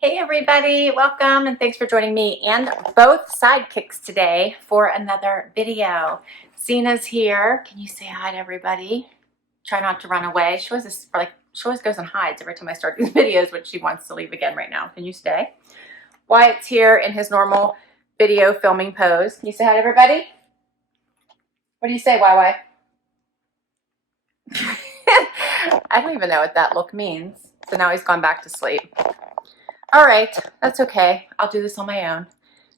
Hey everybody, welcome and thanks for joining me and both sidekicks today for another video. Cena's here. Can you say hi to everybody? Try not to run away. She always goes and hides every time I start these videos, which she wants to leave again right now. Can you stay? Wyatt's here in his normal video filming pose. Can you say hi to everybody? What do you say, YY? I don't even know what that look means. So now he's gone back to sleep. All right, that's okay. I'll do this on my own.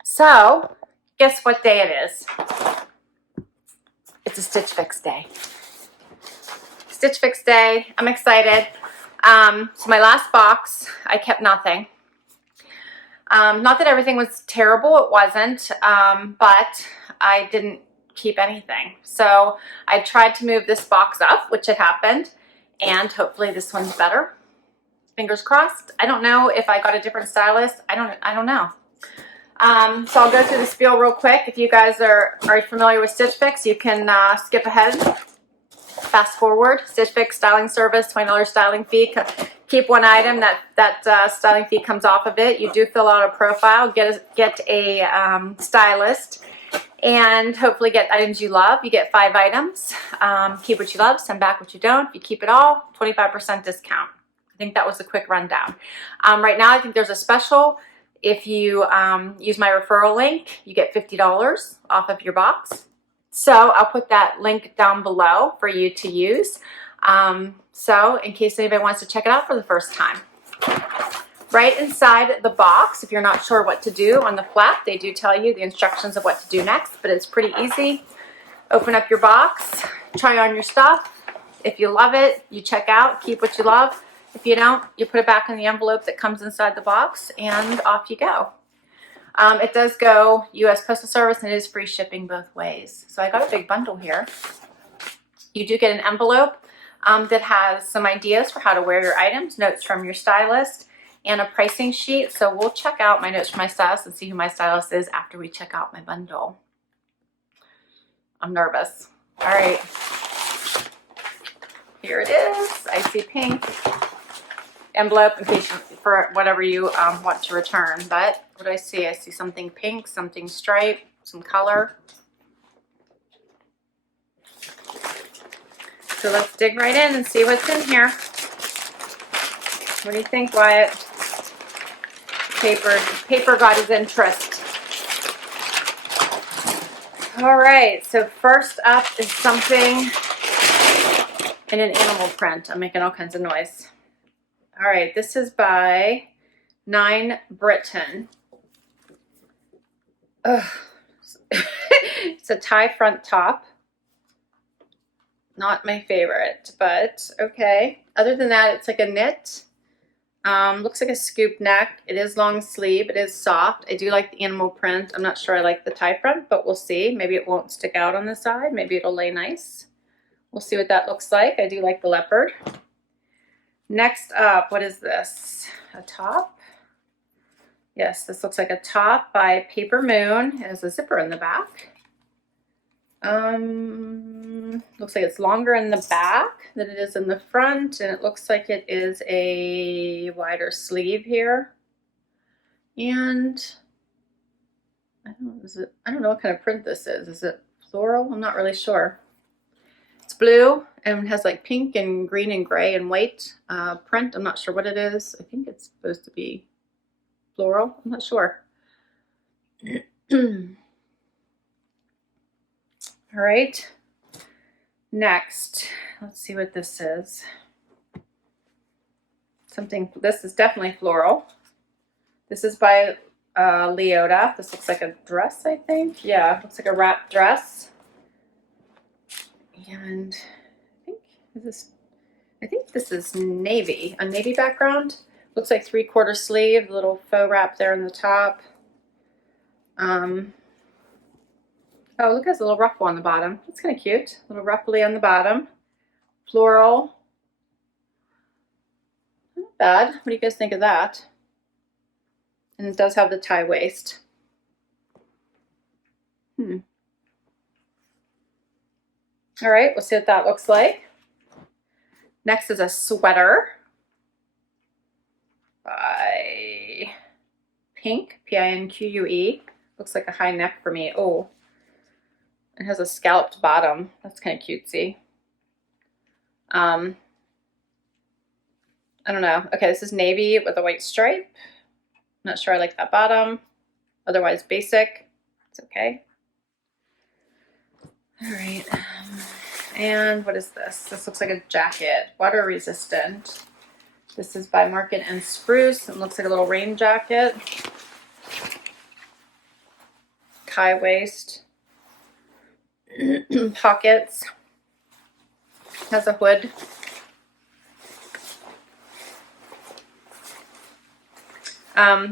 So, guess what day it is? It's a Stitch Fix day. Stitch Fix day. I'm excited. So my last box, I kept nothing. Not that everything was terrible, it wasn't, but I didn't keep anything. So I tried to move this box up, which had happened, and hopefully this one's better. Fingers crossed. I don't know if I got a different stylist. I don't know. So I'll go through the spiel real quick. If you guys are familiar with Stitch Fix, you can skip ahead, fast forward. Stitch Fix styling service, $20 styling fee. Keep one item. That styling fee comes off of it. You do fill out a profile, get a stylist, and hopefully get items you love. You get 5 items. Keep what you love, send back what you don't. If you keep it all, 25% discount. I think that was a quick rundown. Right now, I think there's a special. If you use my referral link, you get $50 off of your box. So I'll put that link down below for you to use. So in case anybody wants to check it out for the first time. Right inside the box, if you're not sure what to do on the flap, they do tell you the instructions of what to do next, but it's pretty easy. Open up your box, try on your stuff. If you love it, you check out, keep what you love. If you don't, you put it back in the envelope that comes inside the box, and off you go. It does go U.S. Postal Service, and it is free shipping both ways. So I got a big bundle here. You do get an envelope that has some ideas for how to wear your items, notes from your stylist, and a pricing sheet. So we'll check out my notes from my stylist and see who my stylist is after we check out my bundle. I'm nervous. All right. Here it is. Icy pink envelope in case for whatever you want to return. But what do I see? I see something pink, something stripe, some color. So let's dig right in and see what's in here. What do you think, Wyatt? Paper got his interest. All right, so first up is something in an animal print. I'm making all kinds of noise. All right, this is by 9 Britain. It's a tie front top. Not my favorite, but okay. Other than that, it's like a knit. Looks like a scoop neck. It is long sleeve. It is soft. I do like the animal print. I'm not sure I like the tie front, but we'll see. Maybe it won't stick out on the side. Maybe it'll lay nice. We'll see what that looks like. I do like the leopard. Next up, what is this? A top? Yes, this looks like a top by Papermoon. It has a zipper in the back. Looks like it's longer in the back than it is in the front, and it looks like it is a wider sleeve here. And I don't know what kind of print this is. Is it floral? I'm not really sure. It's blue and has like pink and green and gray and white print. I'm not sure what it is. I think it's supposed to be floral. I'm not sure. All right. Next, let's see what this is. This is definitely floral. This is by Leota. This looks like a dress, I think. Yeah, looks like a wrap dress. And I think this is navy, a navy background. Looks like 3/4 sleeve, little faux wrap there in the top. Oh, look, there's a little ruffle on the bottom. That's kind of cute. A little ruffly on the bottom. Floral. Not bad. What do you guys think of that? And it does have the tie waist. All right, we'll see what that looks like. Next is a sweater by Pinque, Pinque. Looks like a high neck for me. Oh, it has a scalloped bottom. That's kind of cutesy. I don't know. Okay, this is navy with a white stripe. Not sure I like that bottom. Otherwise basic. It's okay. All right. And what is this? This looks like a jacket. Water resistant. This is by Market and Spruce. It looks like a little rain jacket. High waist. Pockets. Has a hood.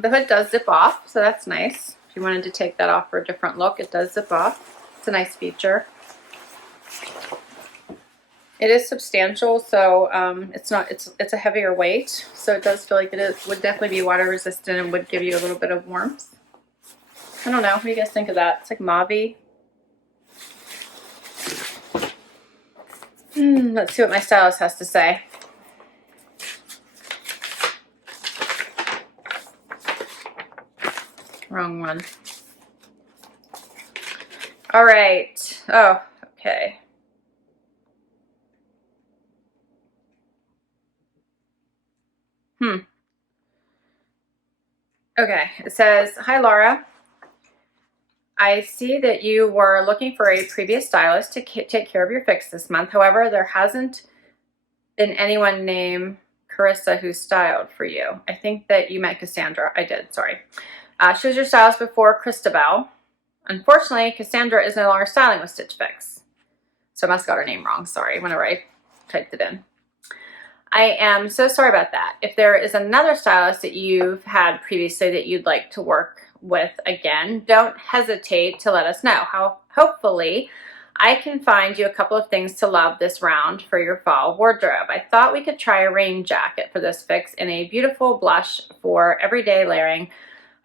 The hood does zip off, so that's nice. If you wanted to take that off for a different look, it does zip off. It's a nice feature. It is substantial, so it's a heavier weight, so it does feel like would definitely be water resistant and would give you a little bit of warmth. I don't know. What do you guys think of that? It's like mauve-y. Let's see what my stylist has to say. Wrong one. All right. Oh, okay. Okay, it says, "Hi Laura, I see that you were looking for a previous stylist to take care of your fix this month. However, there hasn't been anyone named Carissa who styled for you. I think that you meant Cassandra." I did, sorry. "She was your stylist before Christabel. Unfortunately, Cassandra is no longer styling with Stitch Fix." So I must have got her name wrong, sorry, whenever I typed it in. "I am so sorry about that. If there is another stylist that you've had previously that you'd like to work with again, don't hesitate to let us know. Hopefully, I can find you a couple of things to love this round for your fall wardrobe. I thought we could try a rain jacket for this fix in a beautiful blush for everyday layering.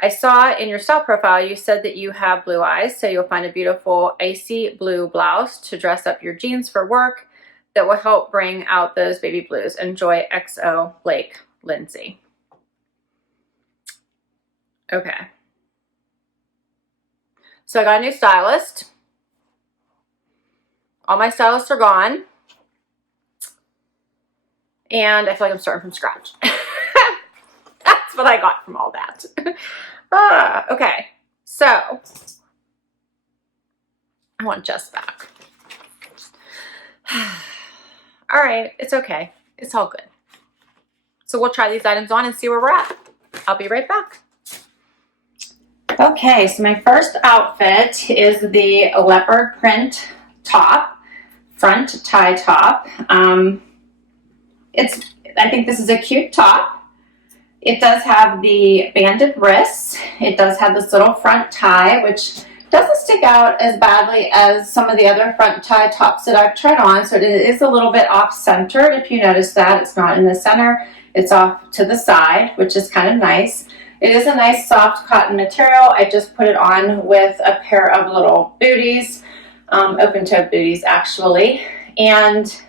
I saw in your style profile you said that you have blue eyes, so you'll find a beautiful icy blue blouse to dress up your jeans for work that will help bring out those baby blues. Enjoy, XO Blake Lindsay." Okay. So I got a new stylist. All my stylists are gone. And I feel like I'm starting from scratch. That's what I got from all that. Okay. So I want Jess back. All right, it's okay. It's all good. So we'll try these items on and see where we're at. I'll be right back. Okay, so my first outfit is the leopard print top, front tie top. I think this is a cute top. It does have the banded wrists. It does have this little front tie, which doesn't stick out as badly as some of the other front tie tops that I've tried on. So it is a little bit off-centered. If you notice that, it's not in the center. It's off to the side, which is kind of nice. It is a nice soft cotton material. I just put it on with a pair of little booties, open-toed booties actually. And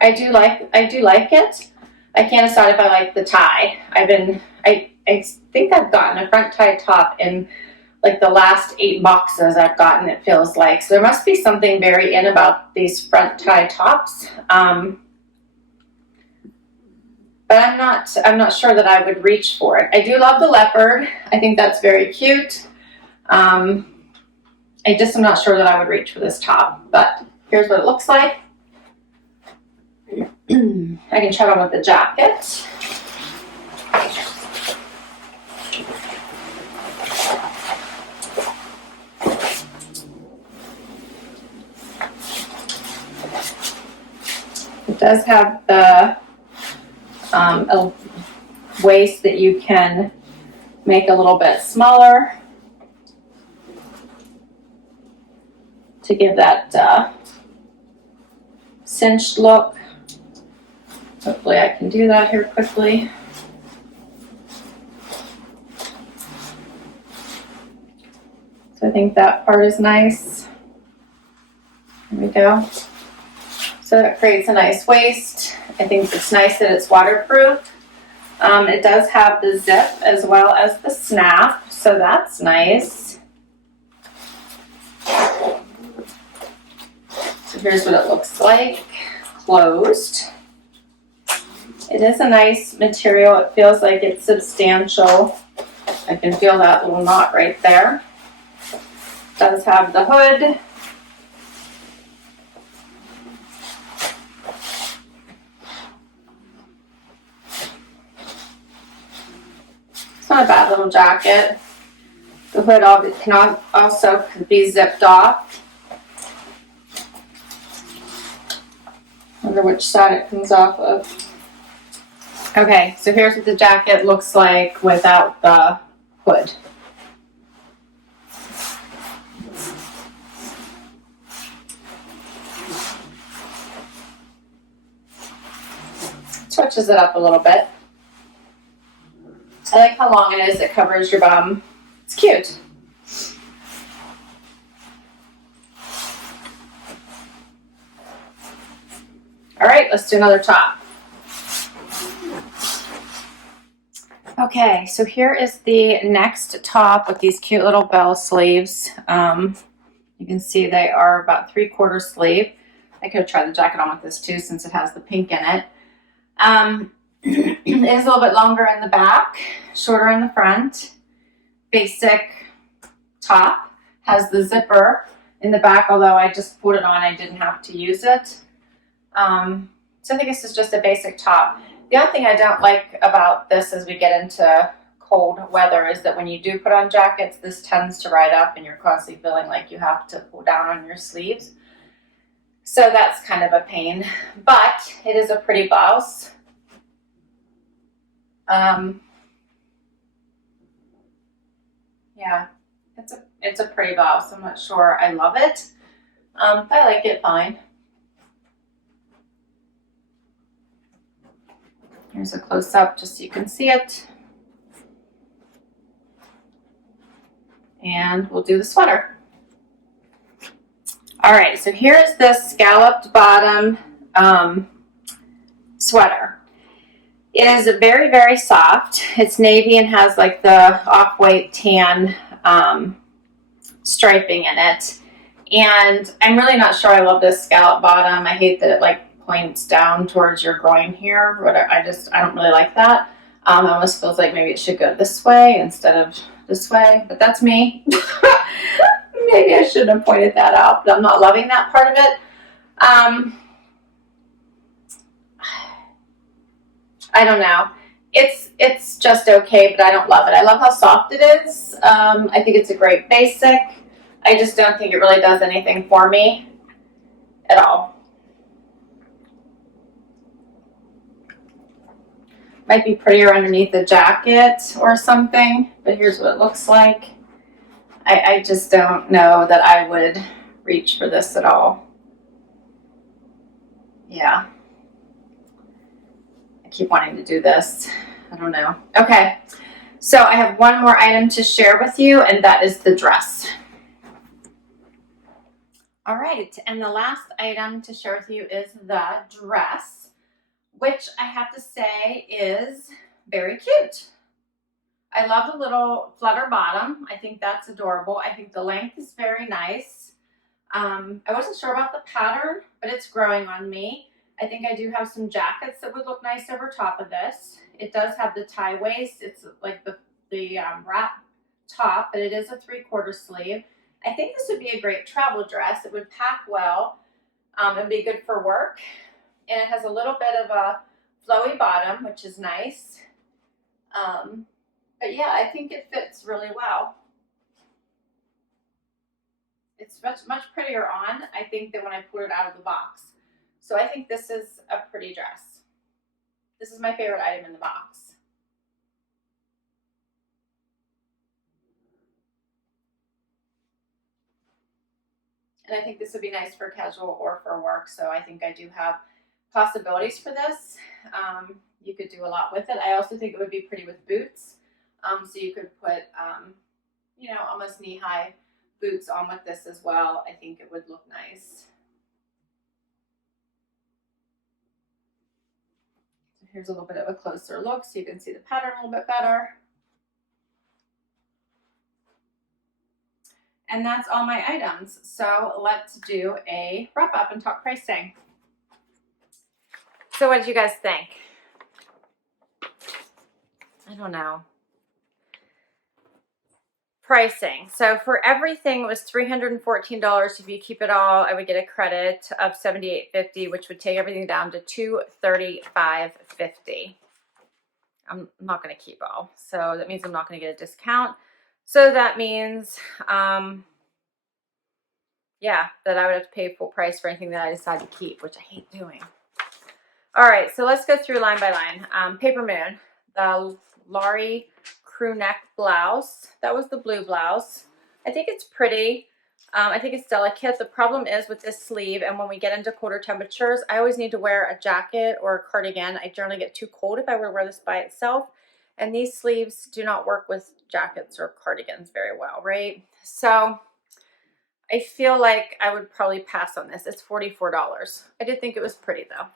I do like it. I can't decide if I like the tie. I think I've gotten a front tie top in like the last 8 boxes I've gotten, it feels like. So there must be something very in about these front tie tops. But I'm not sure that I would reach for it. I do love the leopard. I think that's very cute. I just am not sure that I would reach for this top, but here's what it looks like. I can try it on with the jacket. It does have the a waist that you can make a little bit smaller to give that cinched look. Hopefully I can do that here quickly. So I think that part is nice. There we go. So that creates a nice waist. I think it's nice that it's waterproof. It does have the zip as well as the snap, so that's nice. So here's what it looks like closed. It is a nice material. It feels like it's substantial. I can feel that little knot right there. It does have the hood. It's not a bad little jacket. The hood can also be zipped off. I wonder which side it comes off of. Okay, so here's what the jacket looks like without the hood. Switches it up a little bit. I like how long it is. It covers your bum. It's cute. All right, let's do another top. Okay, so here is the next top with these cute little bell sleeves. You can see they are about 3/4 sleeve. I could have tried the jacket on with this too since it has the pink in it. It is a little bit longer in the back, shorter in the front. Basic top, has the zipper in the back, although I just put it on, I didn't have to use it. So I think this is just a basic top. The only thing I don't like about this as we get into cold weather is that when you do put on jackets, this tends to ride up and you're constantly feeling like you have to pull down on your sleeves. So that's kind of a pain, but it is a pretty blouse. Yeah, it's a pretty blouse. I'm not sure I love it, but I like it fine. Here's a close-up just so you can see it. And we'll do the sweater. All right, so here is the scalloped bottom sweater. It is very, very soft. It's navy and has like the off-white tan striping in it. And I'm really not sure I love this scallop bottom. I hate that it like points down towards your groin here. I don't really like that. It almost feels like maybe it should go this way instead of this way, but that's me. Maybe I shouldn't have pointed that out, but I'm not loving that part of it. I don't know. It's just okay, but I don't love it. I love how soft it is. I think it's a great basic. I just don't think it really does anything for me at all. Might be prettier underneath the jacket or something, but here's what it looks like. I just don't know that I would reach for this at all. Yeah. I keep wanting to do this. I don't know. Okay, so I have one more item to share with you, and that is the dress. All right, and the last item to share with you is the dress, which I have to say is very cute. I love the little flutter bottom. I think that's adorable. I think the length is very nice. I wasn't sure about the pattern, but it's growing on me. I think I do have some jackets that would look nice over top of this. It does have the tie waist. It's like the wrap top, but it is a 3/4 sleeve. I think this would be a great travel dress. It would pack well and be good for work. And it has a little bit of a flowy bottom, which is nice. But yeah, I think it fits really well. It's much prettier on, I think, than when I pulled it out of the box. So I think this is a pretty dress. This is my favorite item in the box. And I think this would be nice for casual or for work. So I think I do have possibilities for this. You could do a lot with it. I also think it would be pretty with boots. So you could put, you know, almost knee-high boots on with this as well. I think it would look nice. So Here's a little bit of a closer look so you can see the pattern a little bit better. And that's all my items. So let's do a wrap up and talk pricing. So what did you guys think? I don't know. Pricing. So for everything it was $314. If you keep it all, I would get a credit of $78.50, which would take everything down to $235.50. I'm not going to keep all. So that means I'm not going to get a discount. So that means, yeah, that I would have to pay full price for anything that I decide to keep, which I hate doing. All right, so let's go through line by line. Papermoon, the Larie crew neck blouse. That was the blue blouse. I think it's pretty. I think it's delicate. The problem is with this sleeve, and when we get into colder temperatures, I always need to wear a jacket or a cardigan. I generally get too cold if I were to wear this by itself. And these sleeves do not work with jackets or cardigans very well, right? So I feel like I would probably pass on this. It's $44. I did think it was pretty though.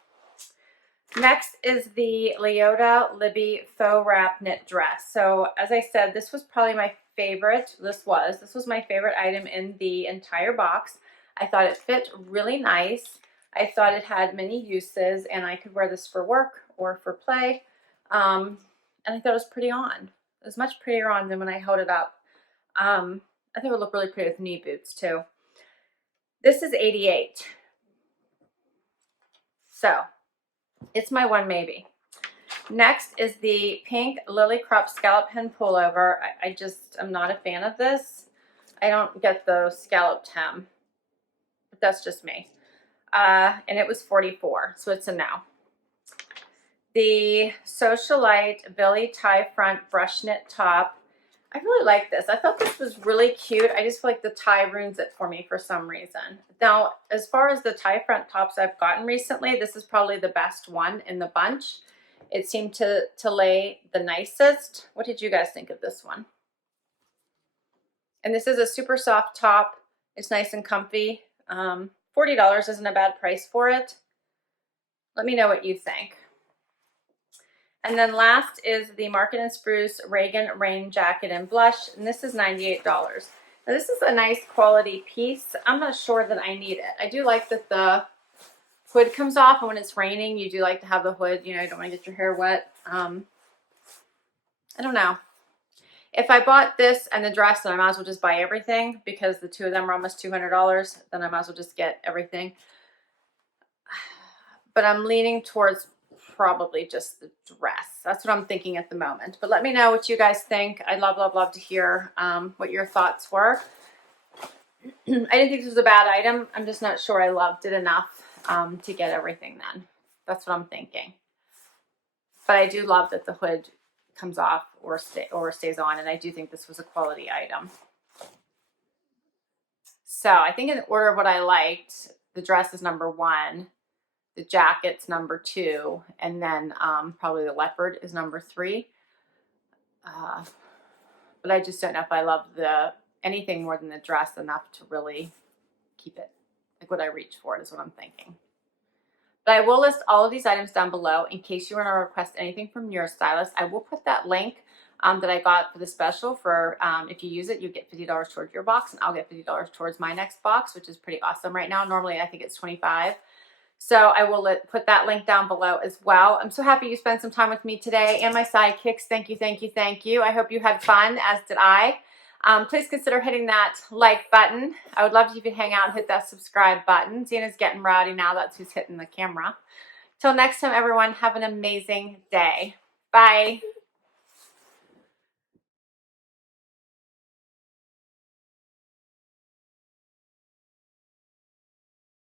Next is the Leota Libby faux wrap knit dress. So as I said, this was probably my favorite. This was my favorite item in the entire box. I thought it fit really nice. I thought it had many uses, and I could wear this for work or for play. And I thought it was pretty on. It was much prettier on than when I held it up. I think it would look really pretty with knee boots too. This is $88. So it's my one maybe. Next is the pink Lily Crop Scallop Hem Pullover. I just am not a fan of this. I don't get the scalloped hem, but that's just me. And it was $44, so it's a no. The Socialite Billie tie front brush knit top. I really like this. I thought this was really cute. I just feel like the tie ruins it for me for some reason. Now, as far as the tie front tops I've gotten recently, this is probably the best one in the bunch. It seemed to lay the nicest. What did you guys think of this one? And this is a super soft top. It's nice and comfy. $40 isn't a bad price for it. Let me know what you think. And then last is the Market and Spruce Regan Rain Jacket and Blush, and this is $98. Now this is a nice quality piece. I'm not sure that I need it. I do like that the hood comes off, and when it's raining, you do like to have the hood. You know, you don't want to get your hair wet. I don't know. If I bought this and the dress, then I might as well just buy everything, because the two of them are almost $200. Then I might as well just get everything. But I'm leaning towards probably just the dress. That's what I'm thinking at the moment. But let me know what you guys think. I'd love to hear what your thoughts were. I didn't think this was a bad item. I'm just not sure I loved it enough to get everything then. That's what I'm thinking. But I do love that the hood comes off or stays on, and I do think this was a quality item. So I think in order of what I liked, the dress is number 1. The jacket's number 2, and then probably the leopard is number 3. But I just don't know if I love anything more than the dress enough to really keep it. Like, would I reach for it is what I'm thinking. But I will list all of these items down below in case you want to request anything from your stylist. I will put that link that I got for the special for if you use it, you get $50 towards your box, and I'll get $50 towards my next box, which is pretty awesome right now. Normally I think it's $25. So I will put that link down below as well. I'm so happy you spent some time with me today and my sidekicks. Thank you, thank you, thank you. I hope you had fun, as did I. Please consider hitting that like button. I would love if you could hang out and hit that subscribe button. Zena's getting rowdy now. That's who's hitting the camera. Till next time, everyone, have an amazing day. Bye.